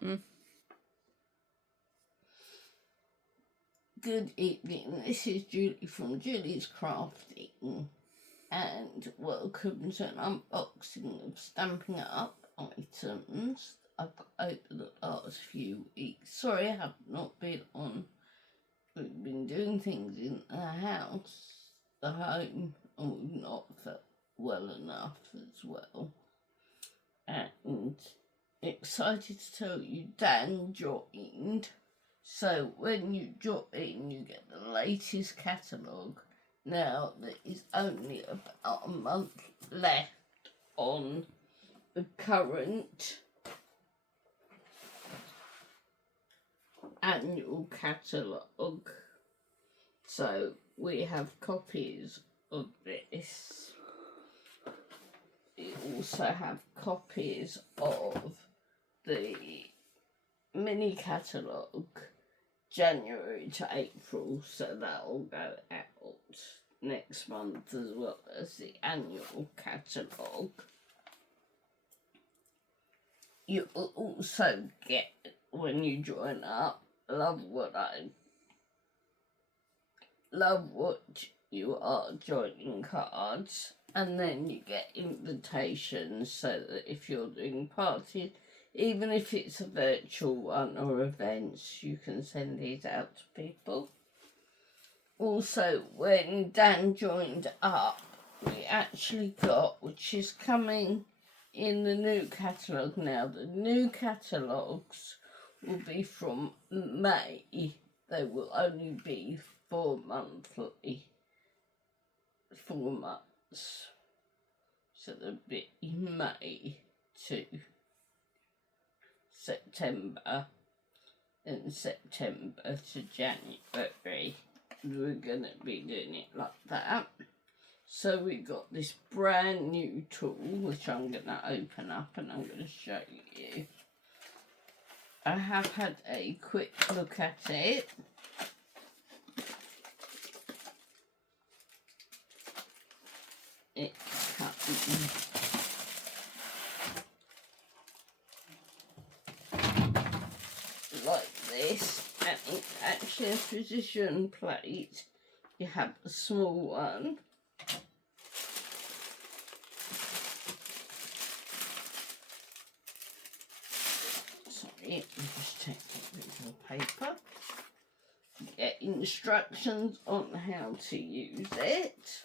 Good evening, this is Julie from Julie's Crafting, and welcome to an unboxing of Stampin' Up items I've got over the last few weeks. Sorry I have not been on. We've been doing things in the house, the home, and we've not felt well enough as well. And excited to tell you Dan joined. So when you join, you get the latest catalogue. Now there is only about a month left on the current annual catalogue. So we have copies of this. We also have copies of the mini catalogue January to April, so that'll go out next month, as well as the annual catalogue. You will also get, when you join up, love what you are joining cards, and then you get invitations, so that if you're doing parties, even if it's a virtual one or events, you can send these out to people. Also, when Dan joined up, we actually got, which is coming in the new catalogue now, the new catalogues will be from May. They will only be 4 months. So they'll be May to September, and September to January. We're going to be doing it like that. So we got this brand new tool, which I'm going to open up and I'm going to show you. I have had a quick look at it. It comes like this, and it's actually a precision plate. You have a small one, sorry, let me just take a bit of paper. You get instructions on how to use it.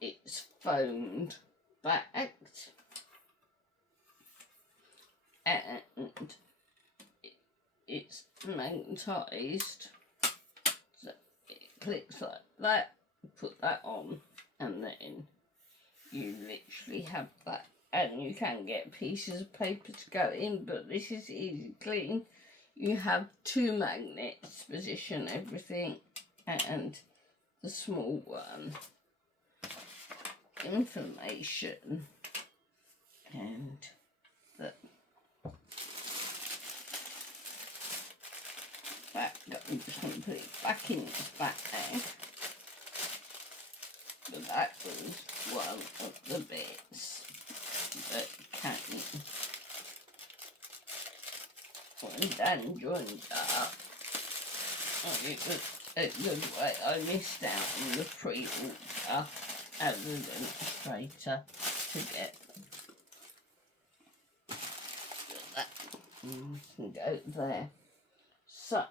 It's foamed backed, and it's magnetised, so it clicks like that. You put that on, and then you literally have that, and you can get pieces of paper to go in, but this is easy clean. You have 2 magnets to position everything, and the small one. Information, and the back. I'm just going to put it back in its bag. But that was one of the bits that came when Dan joined up. It was a good way. I missed out on the pre-order as a demonstrator to get that. Can go there. So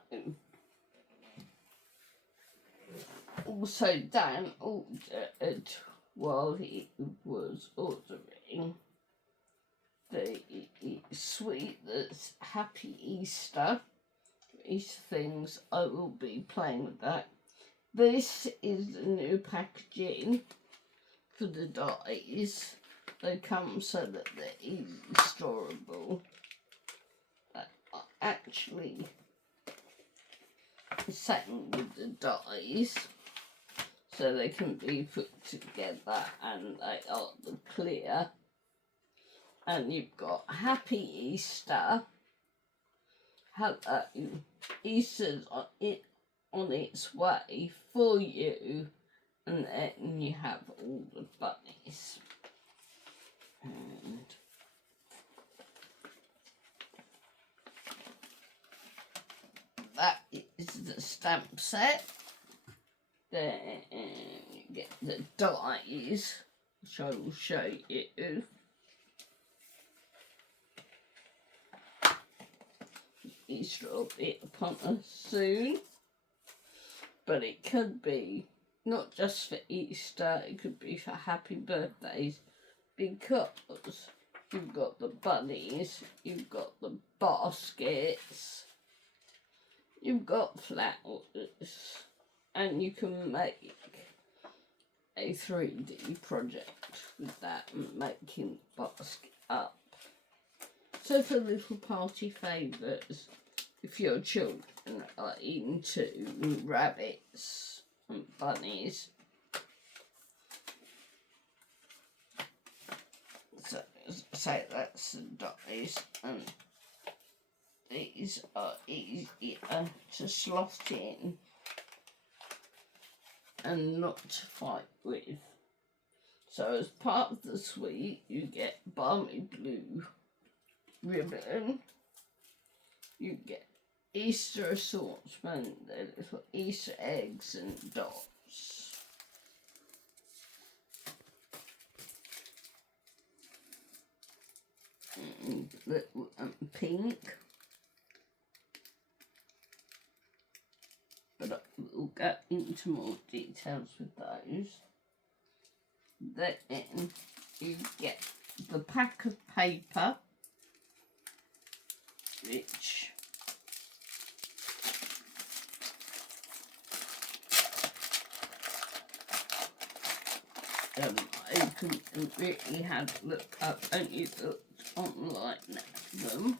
also Dan ordered, while he was ordering, the Sweetness Happy Easter. Easter things, I will be playing with that. This is the new packaging for the dies. They come so that they're easily storable. Actually, same with the dies, so they can be put together, and they are the clear. And you've got Happy Easter. Hello, Easter's on its way for you, and then you have all the bunnies. And that is the stamp set. Then you get the dies, which I will show you. Easter will be upon us soon, but it could be not just for Easter, it could be for happy birthdays, because you've got the bunnies, you've got the baskets, you've got flowers, and you can make a 3D project with that and making the basket up. So for little party favours, if your children are into rabbits and bunnies, so that's the dies, and these are easier to slot in and not to fight with. So as part of the suite, you get balmy blue ribbon, you get Easter assortment, the little Easter eggs and dots. And little pink. But we'll go into more details with those. Then you get the pack of paper, which I couldn't really have a look up, only looked online at them,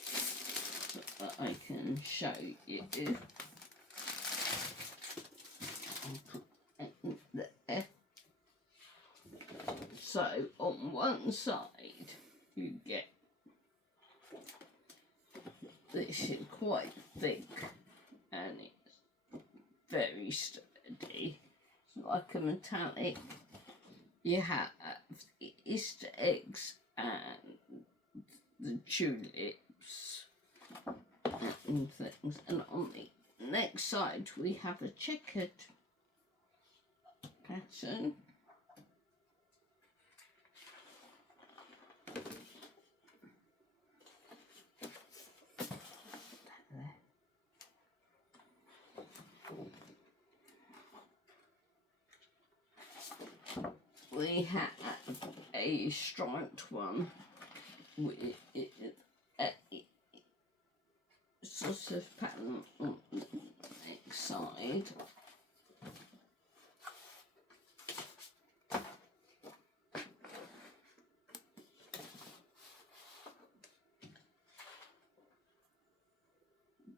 so that I can show you. I'll put it in there. So on one side you get, this is quite thick and it's very sturdy. It's like a metallic. You have the Easter eggs and the tulips and things. And on the next side we have a checkered pattern. We have a striped one with a sort of pattern on the next side.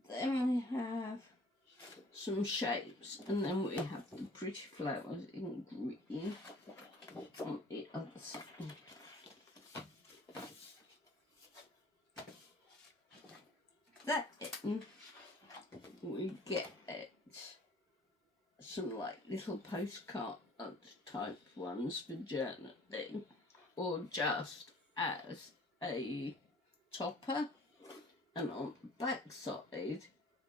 Then we have some shapes, and then we have the pretty flowers in green on the other side. Then we get some like little postcard type ones for journaling, or just as a topper. And on the back side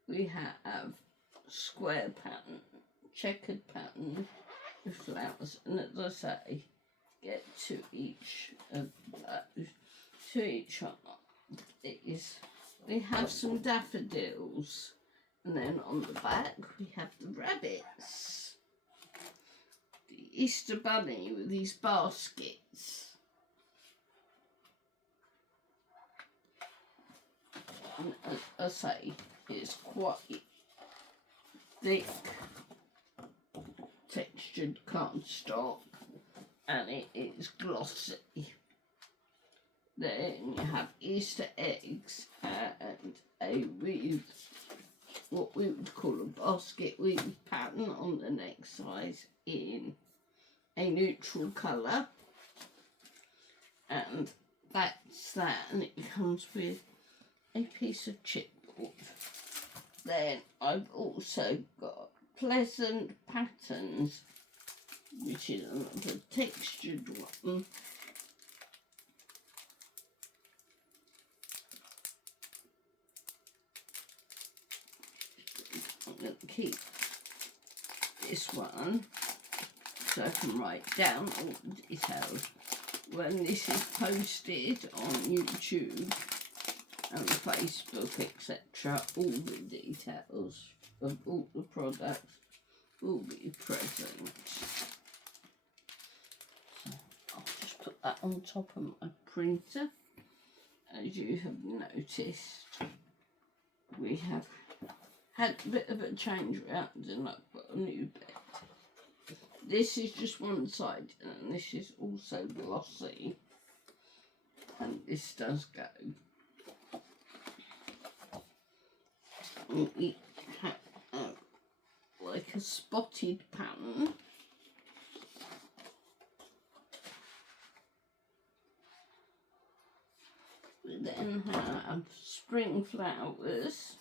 we have square pattern, checkered pattern with flowers, and as I say, get to each of those, to each one. We have some daffodils, and then on the back we have the rabbits, the Easter bunny with these baskets, and as I say, it's quite thick textured cardstock and it is glossy. Then you have Easter eggs and a weave, what we would call a basket weave pattern on the next side in a neutral colour, and that's that, and it comes with a piece of chipboard. Then I've also got Pleasant Patterns, which is another textured one. going to keep this one so I can write down all the details. When this is posted on YouTube and Facebook, etc., all the details of all the products will be present. So I'll just put that on top of my printer. As you have noticed, we have had a bit of a change around and I've got a new bed. This is just one side and this is also glossy, and this does go. We have like a spotted pattern. We then have spring flowers.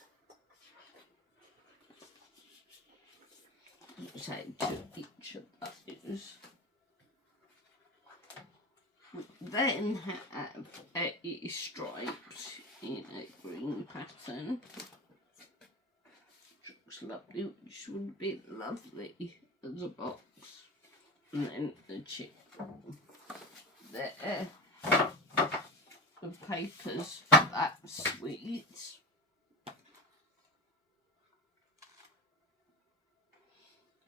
Say to each of those. We then have a striped in a green pattern. Looks lovely, which would be lovely as a box. And then the chip there. The papers, that's sweet.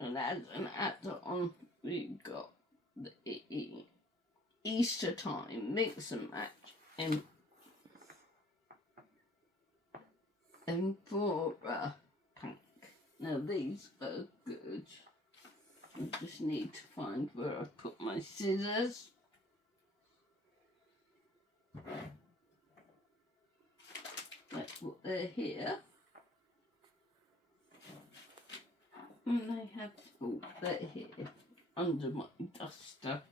And as an add-on, we've got the Easter time mix and match Ephmera pack. Now these are good. I just need to find where I put my scissors. Like what they're here. And they have, oh, they're here under my duster.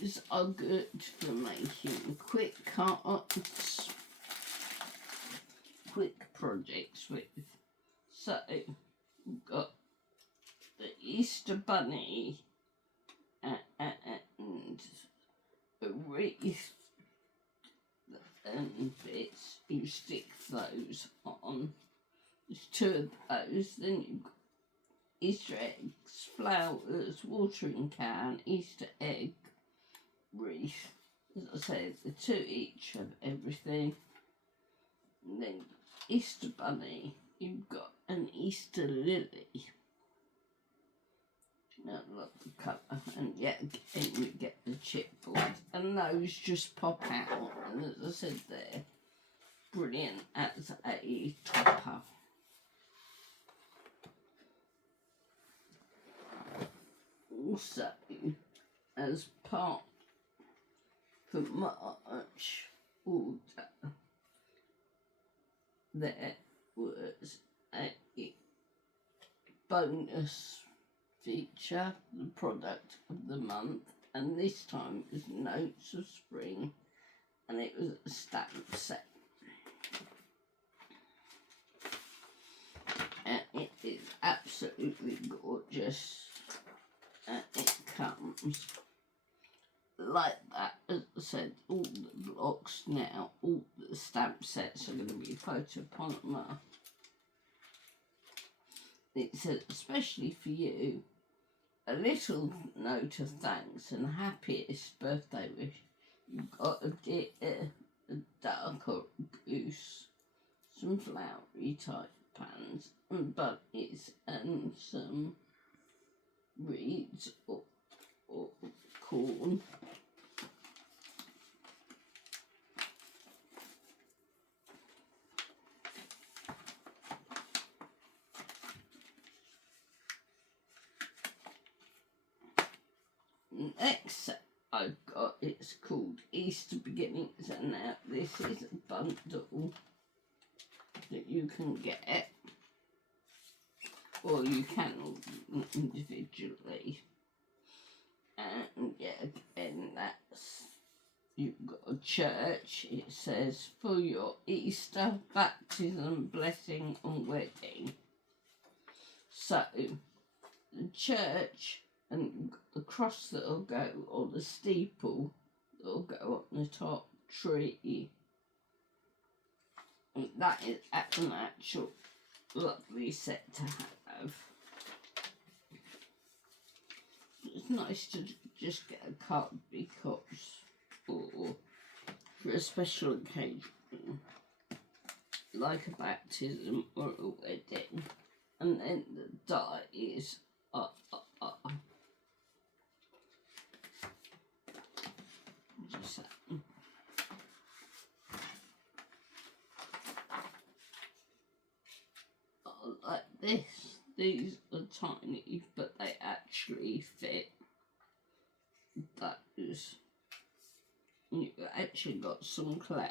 These are good for making quick cuts, quick projects with. So we've got the Easter bunny and a wreath and bits. You stick those on. There's two of those. Then you've got Easter eggs, flowers, watering can, Easter egg, wreath. As I said, the two each of everything. And then Easter bunny, you've got an Easter lily. I love the colour, and yet again we get the chipboard, and those just pop out. And as I said, they're brilliant as a topper. Also, as part for March order, there was a bonus feature, the product of the month, and this time it was Notes of Spring, and it was a stamp set. And it is absolutely gorgeous. And it comes like that. As I said, all the blocks now, all the stamp sets are going to be Photopolymer. It says, especially for you, a little note of thanks and happiest birthday wish. You've got a deer, a duck or a goose, some flowery type pans and bunnies and some reeds or corn. Next set I've got, it's called Easter Beginnings, and now this is a bundle that you can get, or you can order individually. And yeah, again, that's, you've got a church, it says, for your Easter, baptism, blessing and wedding. So, the church and the cross that'll go, or the steeple that'll go on the top tree. And that is an actual lovely set to have. It's nice to just get a card because, or for a special occasion, like a baptism or a wedding, and then the die is just like this. These are tiny, but they actually fit. That is, you've actually got some clouds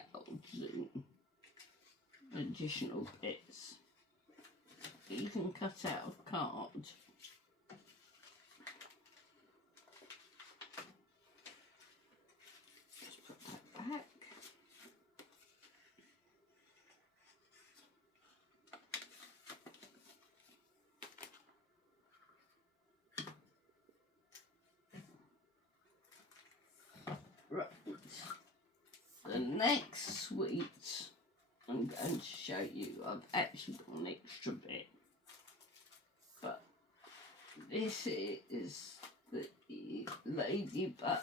and additional bits you can cut out of card. Just put that back. Right. The next sweet I'm going to show you, I've actually got an extra bit, but this is the Ladybug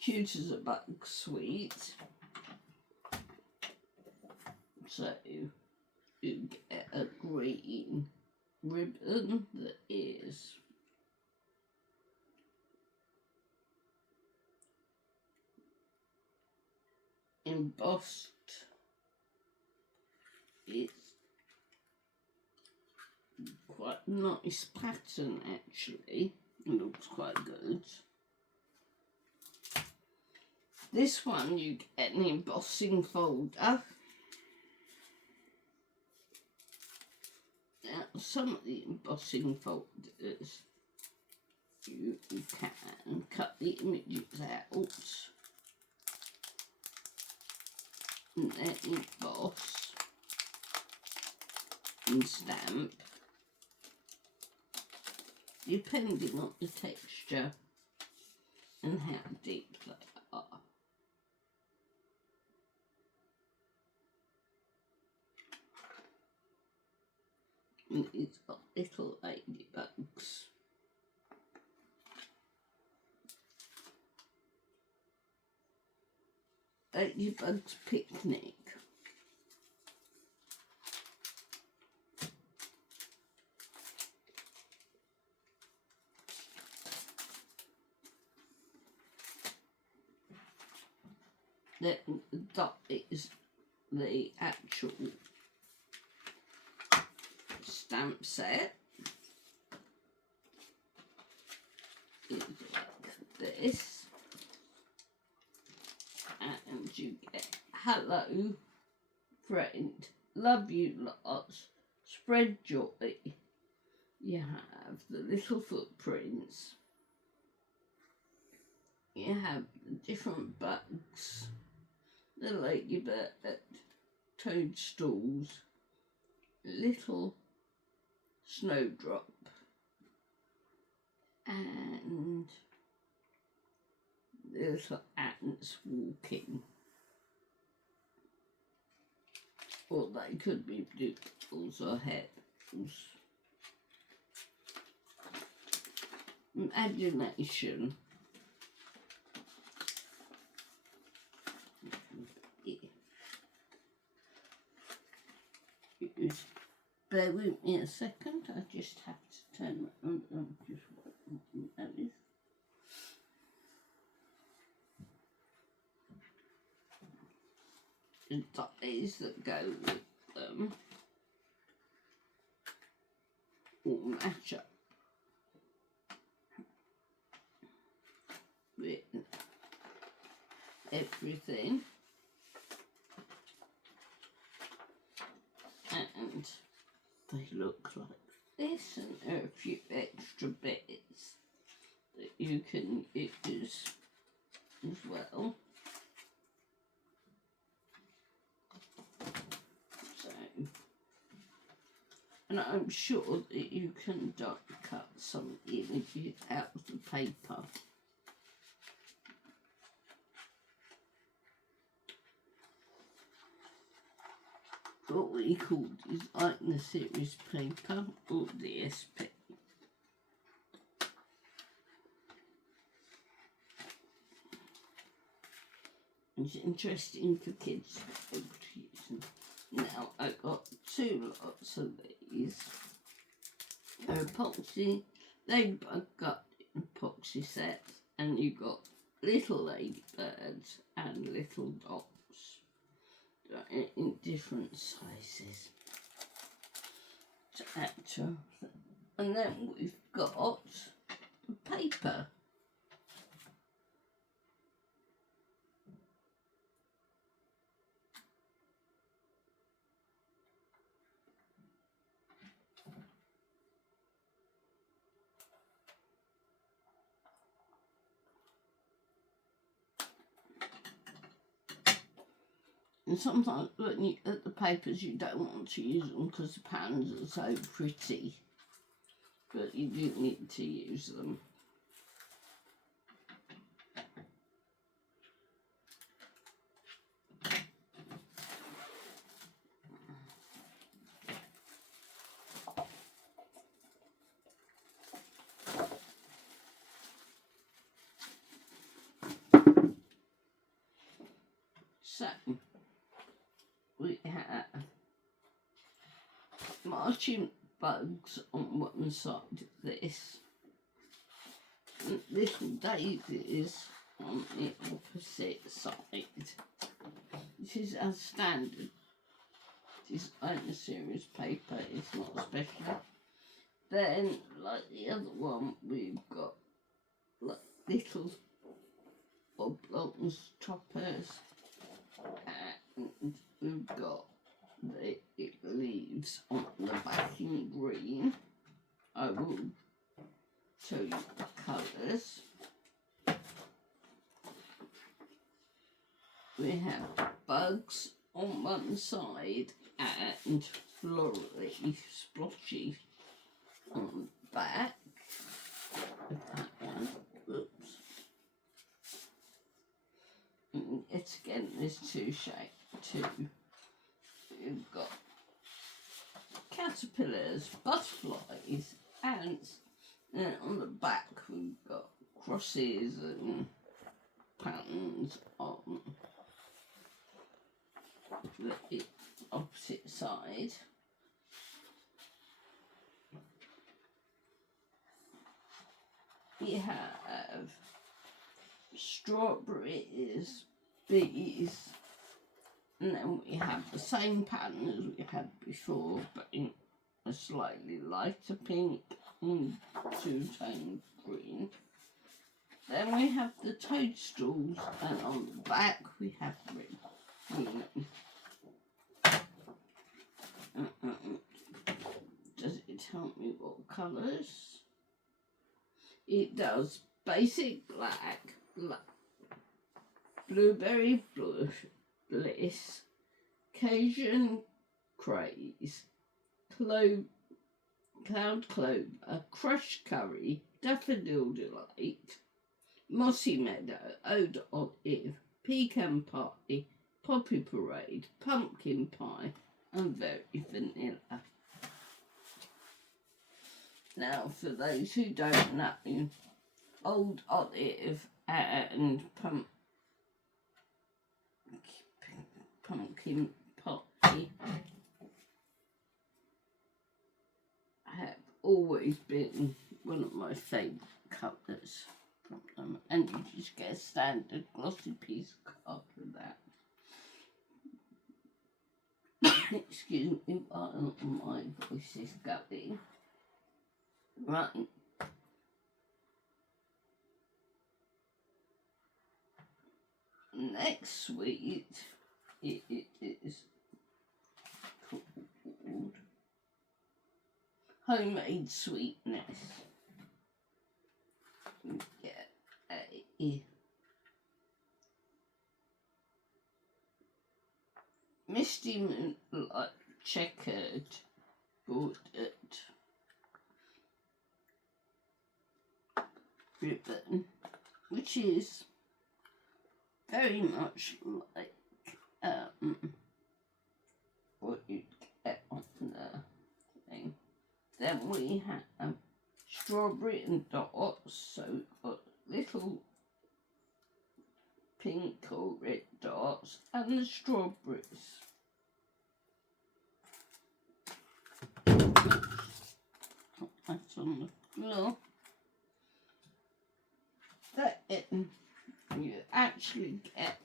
Cute as a Bug Sweet. So you get a green ribbon that is embossed. It's quite a nice pattern actually. It looks quite good. This one you get an embossing folder. Now some of the embossing folders you can cut the images out and then emboss and stamp depending on the texture and how deep they are. And it's got little ladybugs. Ladybug's Picnic. Then that is the actual stamp set. It's like this. And you get hello friend, love you lots, spread joy. You have the little footprints. You have the different bugs, the ladybird, toadstools, little snowdrop, and the little ants walking. Or they could be doodles or hairballs. Imagination. Bear with me a second, I just have to turn around and just wait. That is. The dies that go with them will match up with everything. And they look like this, and there are a few extra bits that you can use as well. So, and I'm sure that you can die cut some images out of the paper. What we call Designer Series paper, or DSP. It's interesting for kids to be able to use. Now I got 2 lots of these. They're epoxy, Ladybug got epoxy sets, and you got little ladybirds and little dots in different sizes to add to. And then we've got the paper. And sometimes when you at the papers you don't want to use them because the patterns are so pretty, but you do need to use them. So we have marching bugs on one side of this, and little daisies on the opposite side. This is our standard Designer Series paper, it's not special. Then, like the other one, we've got like little oblongs, choppers, and we've got the leaves on the back in green. I will show you the colours. We have bugs on one side and florally splotchy on the back. That one. Oops. And it's again there's 2 shapes too. We've got caterpillars, butterflies, ants, and on the back we've got crosses and patterns on the opposite side. We have strawberries, bees, and then we have the same pattern as we had before, but in a slightly lighter pink and 2-tone green. Then we have the toadstools, and on the back we have green. Does it tell me what colours? It does. Basic black, blueberry bliss, Cajun craze, cloud clover, crushed curry, daffodil delight, mossy meadow, ode olive, pecan pie, poppy parade, pumpkin pie, and very vanilla. Now, for those who don't know, old olive and pumpkin pie have always been one of my favourite colours from them, and you just get a standard glossy piece card for that. Excuse me while my voice is going. Right. Next suite it is called Handmade Sweetness. We get a steaming like checkered bordered ribbon, which is very much like what you'd get on the thing. Then we have Strawberry and Dots, so we've got little pink or red dots and the strawberries. That's on the floor. Then you actually get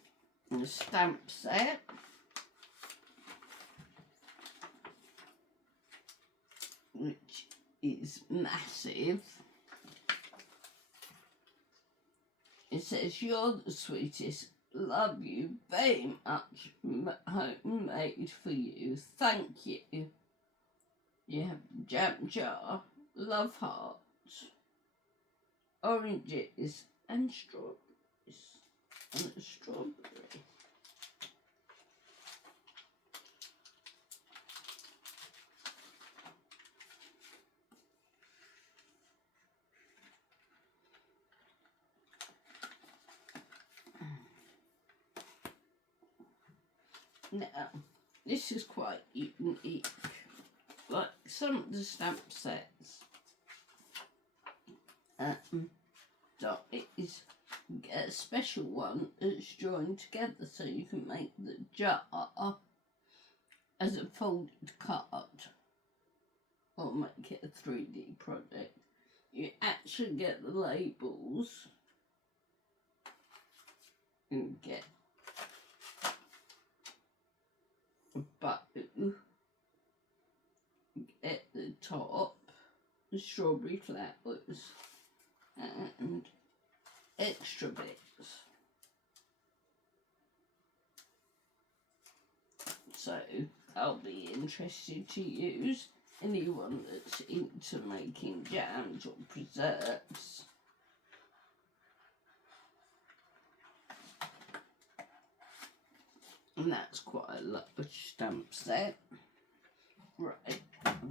a stamp set. Which is massive. It says, "You're the sweetest, love you very much, homemade for you, thank you." You have jam jar, love hearts, oranges and strawberries, and a strawberry. Now, this is quite unique. Like some of the stamp sets, it is a special one that's joined together so you can make the jar as a folded card or make it a 3D project. You actually get the labels and get a button at the top, the strawberry flowers and extra bits. So I'll be interested to use anyone that's into making jams or preserves. And that's quite a large stamp set. Right,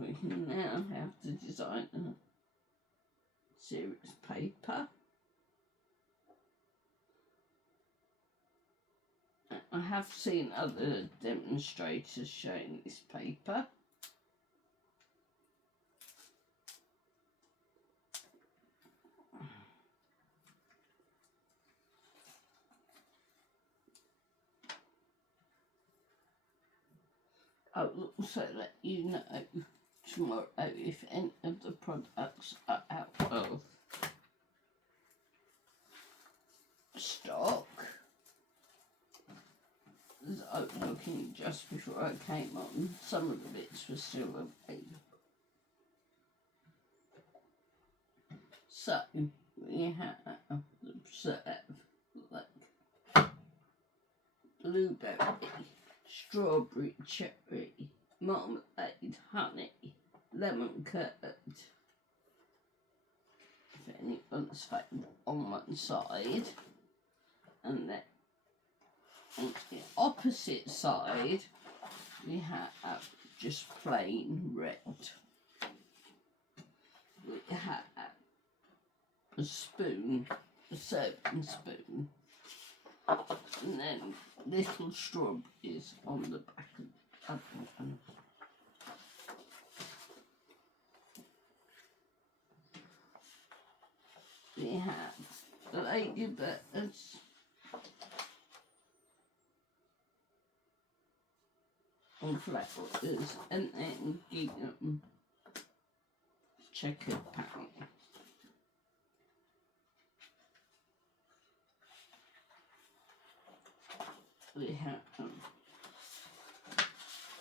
we can now have to design a serious paper. I have seen other demonstrators showing this paper. I'll also let you know tomorrow if any of the products are out of stock. As I was looking just before I came on, some of the bits were still available. So we have the preserve, like blueberry, strawberry, cherry, marmalade, honey, lemon curd. If anyone's favourite on one side, and then on the opposite side we have just plain red. We have a spoon, a serving spoon, and then little strawberries on the back of the other one. We have Ladybugs, and flowers, and then gingham checkered pattern. We have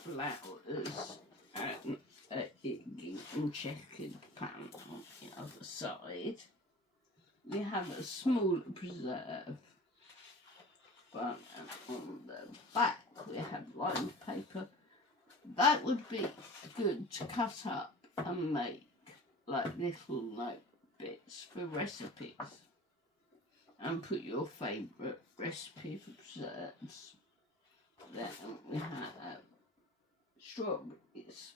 flowers and a gingham checkered pattern on the other side. We have a smaller preserve, but on the back we have lined paper. That would be good to cut up and make like little note bits for recipes and put your favourite recipe for preserves. Then we have strawberries,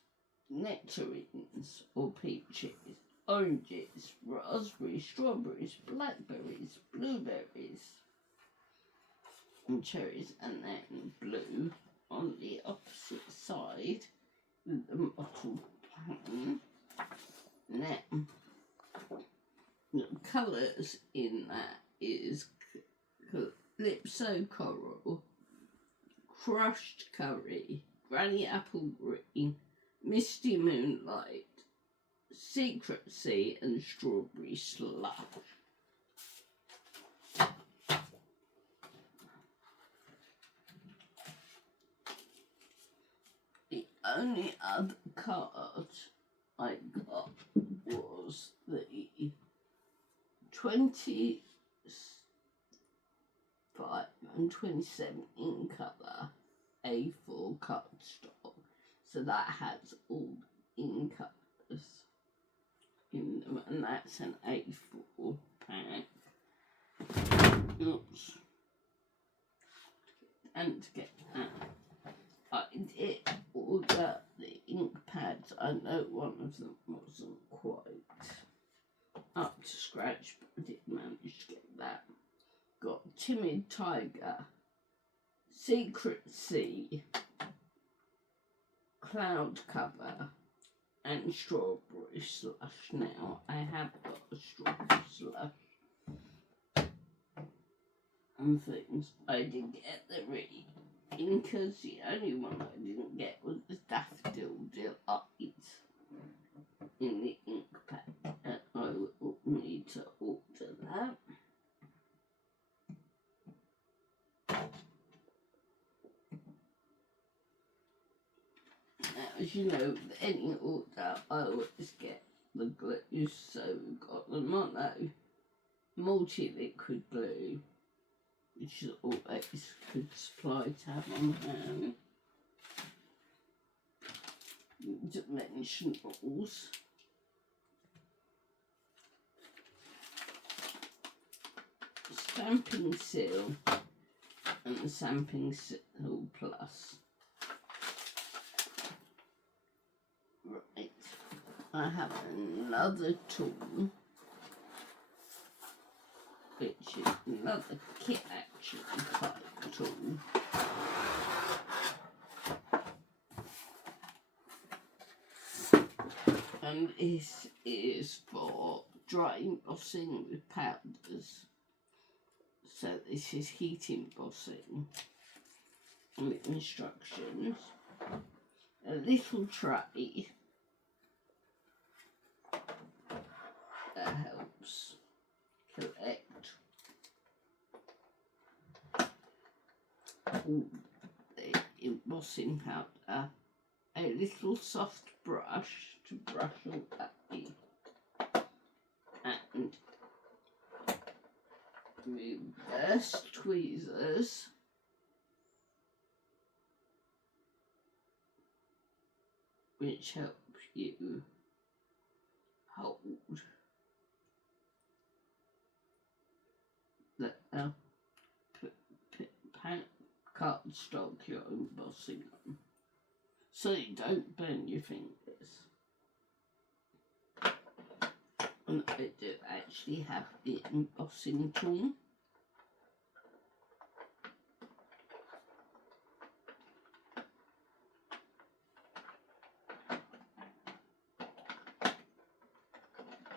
nectarines or peaches, oranges, raspberries, strawberries, blackberries, blueberries, and cherries, and then blue on the opposite side with the mottled pattern. Now, the colours in that is Calypso Coral, Crushed Curry, Granny Apple Green, Misty Moonlight, Secret Sea, and Strawberry Slush. The only other card I got was the 25 and 27 in colour A4 cardstock. So that has all the in colours in them, and that's an A4 pack. Oops. And to get that, I did order the ink pads. I know one of them wasn't quite up to scratch, but I did manage to get that. Got Timid Tiger, Secret Sea, Cloud Cover, and Strawberry Slush. Now I have got a Strawberry Slush and things. I did get the read inkers. The only one I didn't get was the Daffodil Delight in the ink pack, and I will need to order that. Now, as you know, with any order, I always get the glue, so we've got the Mono multi-liquid glue, which is always a good supply to have on hand. Dimensionals, Stampin' Seal, and the Stampin' Seal Plus. Right, I have another tool, which is another kit action type tool. And this is for dry embossing with powders. So this is heat embossing with instructions. A little tray that helps collect all the embossing powder. A little soft brush to brush all that in, and reverse tweezers, which help you hold the cardstock you're embossing on, so you don't burn your fingers. And I do actually have the embossing tool.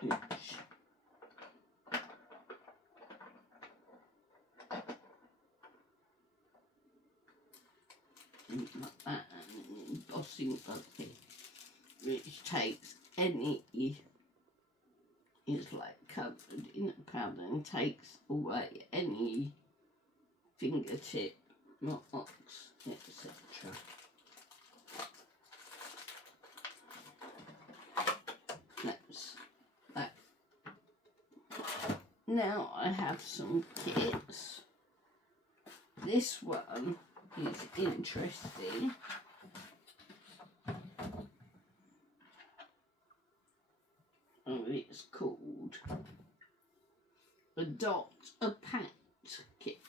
Which like that, and an embossing bucket, which takes any, is like covered in powder and takes away any fingertip marks, etc. That's that. Now I have some kits. This one is interesting. Oh, it's called a Dot a Pat Kit.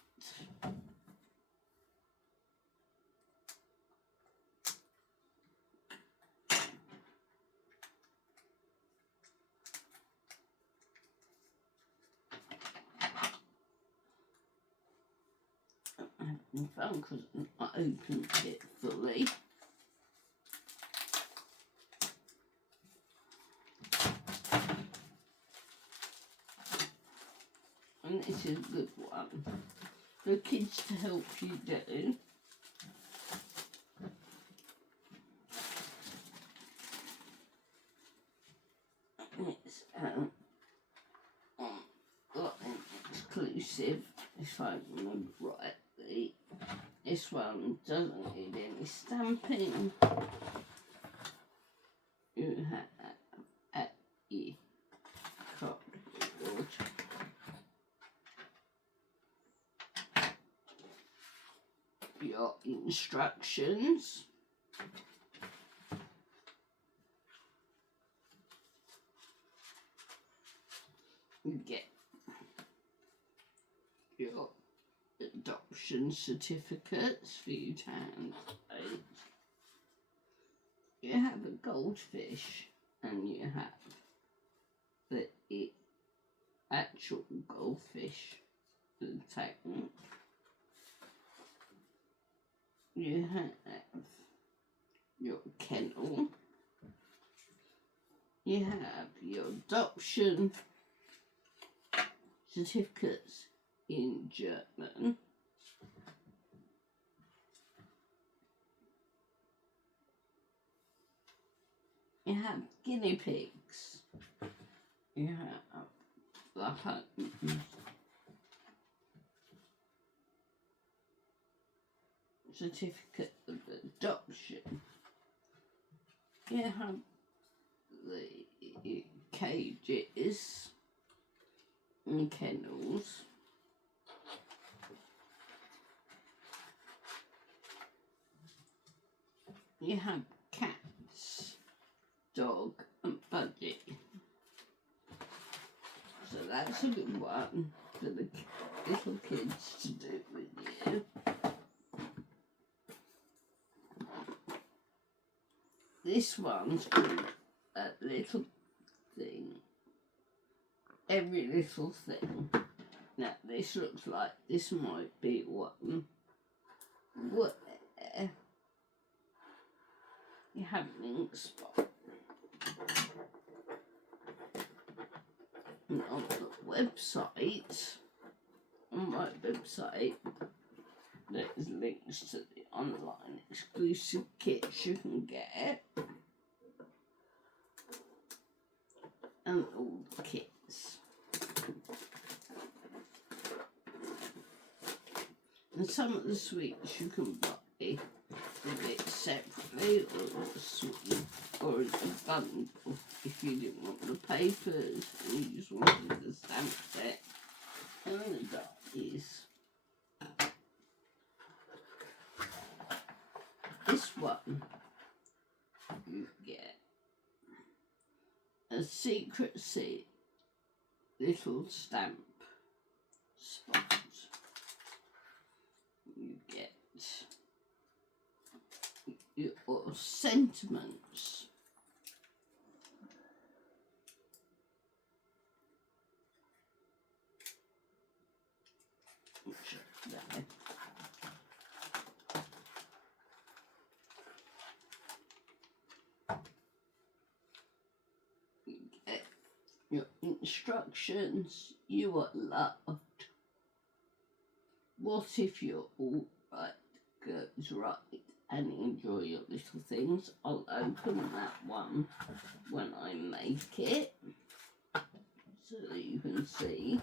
in fun because I opened it fully. And this is a good one for kids to help you do. It's exclusive, if I remember rightly. This one doesn't need any stamping. You have a cardboard. Your instructions. You get your adoption certificates for you to handwrite. You have a goldfish and you have the actual goldfish, the tank. You have your kennel. You have your adoption certificates in German. You have guinea pigs. You have the hunt. Certificate of adoption. You have the cages and kennels. You have cats, dog and budgie. So that's a good one for the little kids to do with you. This one's called a little thing. Every little thing. Now this looks like this might be one where you have an ink spot. And on the website, on my website, there's links to the online exclusive kits you can get. And all the kits. And some of the sweets you can buy the bits separately or a sweet or as a bundle if you didn't want the papers and you just wanted the stamp set. And the dot is this one. You get a secret little stamp spot. You get your sentiments. There. You get your instructions. You are loved. What if you're all right, goes right, and enjoy your little things? I'll open that one when I make it, so that you can see.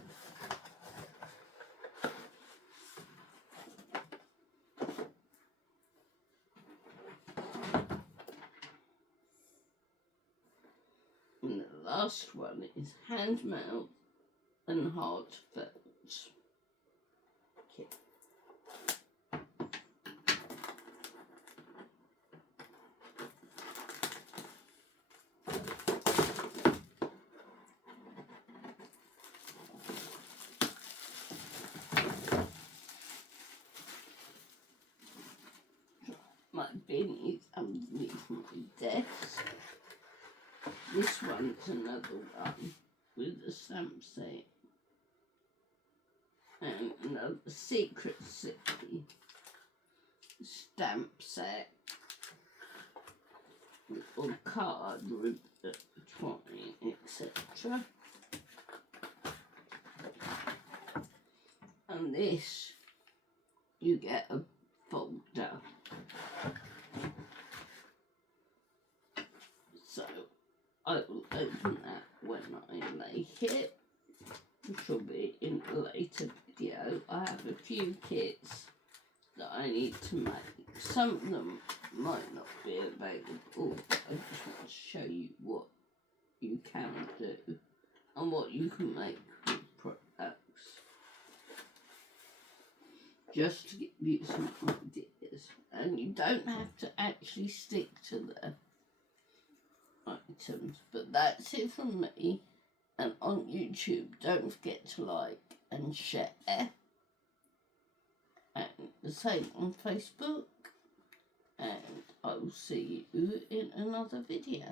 And the last one is handmade and heartfelt. Okay. My bin is underneath my desk. This one's another one with a stamp set and another secret city stamp set, little card, ribbon, twine, etc. And this, you get a folder. So I will open that when I make it, which will be in a later video. I have a few kits that I need to make. Some of them might not be available, but I just want to show you what you can do and what you can make with products. Just to give you some ideas. And you don't have to actually stick to the items, but that's it from me. And on YouTube, don't forget to like and share, and the same on Facebook, and I will see you in another video.